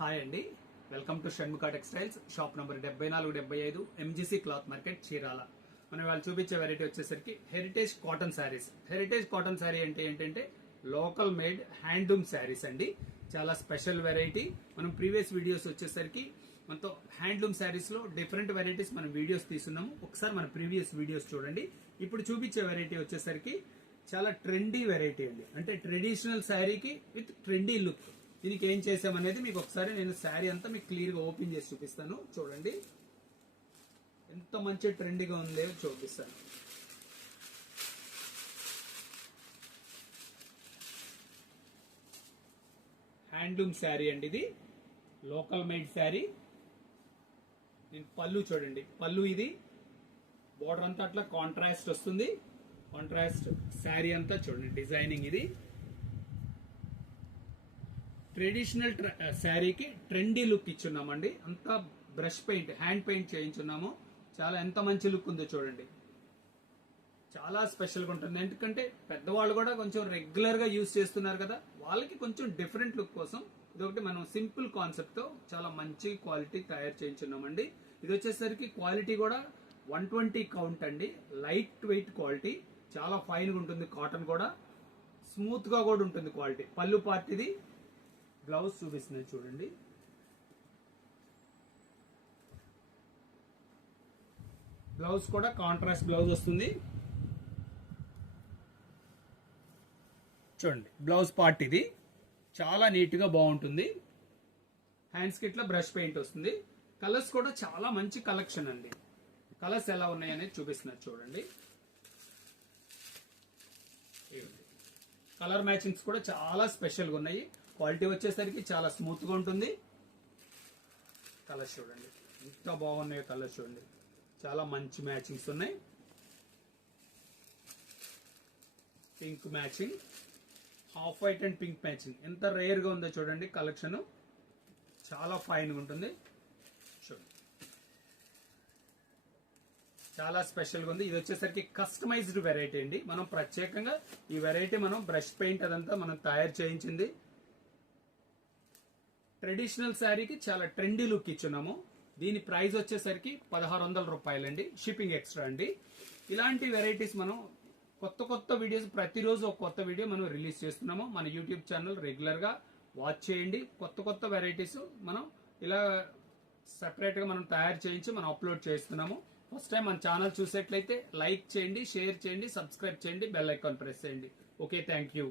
Hi అండి, welcome to Shanmukha textiles. Shop number 7475 MGC cloth market Chirala. మనం వాళ్ళు చూపించే వెరైటీ వచ్చేసరికి heritage cotton saris. Heritage cotton sari అంటే ఏంటంటే లోకల్ మేడ్ హ్యాండ్లూమ్ శారీస్ అండి. చాలా స్పెషల్ వెరైటీ. మనం ప్రీవియస్ వీడియోస్ వచ్చేసరికి మనతో హ్యాండ్లూమ్ శారీస్ లో డిఫరెంట్ వెరైటీస్ మనం వీడియోస్ తీసుకున్నాము. ఒకసారి మన ప్రీవియస్ వీడియోస్ చూడండి. ఇప్పుడు చూపించే వెరైటీ వచ్చేసరికి చాలా ట్రెండీ వెరైటీ అండి. అంటే ట్రెడిషనల్ శారీకి విత్ ట్రెండీ లుక్. దీనికి ఏం చేసామనేది మీకు ఒకసారి నేను శారీ అంతా మీకు క్లియర్ గా ఓపెన్ చేసి చూపిస్తాను. చూడండి ఎంత మంచి ట్రెండీగా ఉందో చూపిస్తాను. హ్యాండ్లూమ్ శారీ అండి, ఇది లోకల్ మేడ్ శారీ. నేను పళ్ళు చూడండి, పళ్ళు ఇది బోర్డర్ అంతా అట్లా కాంట్రాస్ట్ వస్తుంది. కాంట్రాస్ట్ శారీ అంతా చూడండి, డిజైనింగ్ ఇది. ట్రెడిషనల్ శారీకి ట్రెండీ లుక్ ఇచ్చున్నామండి. అంతా బ్రష్ పెయింట్, హ్యాండ్ పెయింట్ చేయించున్నాము. చాలా ఎంత మంచి లుక్ ఉందో చూడండి. చాలా స్పెషల్ గా ఉంటుంది. ఎందుకంటే పెద్దవాళ్ళు కూడా కొంచెం రెగ్యులర్ గా యూజ్ చేస్తున్నారు కదా, వాళ్ళకి కొంచెం డిఫరెంట్ లుక్ కోసం ఇదొకటి మనం సింపుల్ కాన్సెప్ట్ తో చాలా మంచి క్వాలిటీ తయారు చేయించున్నామండి. ఇది వచ్చేసరికి క్వాలిటీ కూడా 120 కౌంట్ అండి. లైట్ వెయిట్ క్వాలిటీ, చాలా ఫైన్ గా ఉంటుంది. కాటన్ కూడా స్మూత్ గా కూడా ఉంటుంది క్వాలిటీ. పళ్ళు పార్ట్ ఇది. బ్లౌజ్ చూపిస్తుంది చూడండి. బ్లౌజ్ కూడా కాంట్రాస్ట్ బ్లౌజ్ వస్తుంది. చూడండి బ్లౌజ్ పార్ట్ ఇది. చాలా నీట్ గా బాగుంటుంది. హ్యాండ్స్ కి ఇట్లా బ్రష్ పెయింట్ వస్తుంది. కలర్స్ కూడా చాలా మంచి కలెక్షన్ అండి. కలర్స్ ఎలా ఉన్నాయనేది చూపిస్తున్నారు చూడండి. కలర్ మ్యాచింగ్స్ కూడా చాలా స్పెషల్ గా ఉన్నాయి. క్వాలిటీ వచ్చేసరికి చాలా స్మూత్ గా ఉంటుంది. కలర్స్ చూడండి ఎంత బాగున్నాయో. కలర్స్ చూడండి, చాలా మంచి మ్యాచింగ్స్ ఉన్నాయి. Pink matching, half white and pink matching ఎంత రేర్ గా ఉందో చూడండి. కలెక్షన్ చాలా ఫైన్ గా ఉంటుంది. చూడండి చాలా స్పెషల్ గా ఉంది. ఇది వచ్చేసరికి కస్టమైజ్డ్ వెరైటీ అండి. మనం ప్రత్యేకంగా ఈ వెరైటీ మనం బ్రష్ పెయింట్ అదంతా మనం తయారు చేయించింది. ట్రెడిషనల్ శారీకి చాలా ట్రెండీ లుక్ ఇచ్చున్నాము. దీని ప్రైస్ వచ్చేసరికి 1600 రూపాయలండి. షిప్పింగ్ ఎక్స్ట్రా అండి. ఇలాంటి వెరైటీస్ మనం కొత్త వీడియోస్ ప్రతిరోజు ఒక కొత్త వీడియో మనం రిలీజ్ చేస్తున్నాము. మన యూట్యూబ్ ఛానల్ రెగ్యులర్ గా వాచ్ చేయండి. కొత్త వెరైటీస్ మనం ఇలా సెపరేట్ గా మనం తయారు చేయించి మనం అప్లోడ్ చేస్తున్నాము. ఫస్ట్ టైం మన ఛానల్ చూసేట్లయితే లైక్ చేయండి, షేర్ చేయండి, సబ్స్క్రైబ్ చేయండి, బెల్ ఐకాన్ ప్రెస్ చేయండి. Okay, thank you.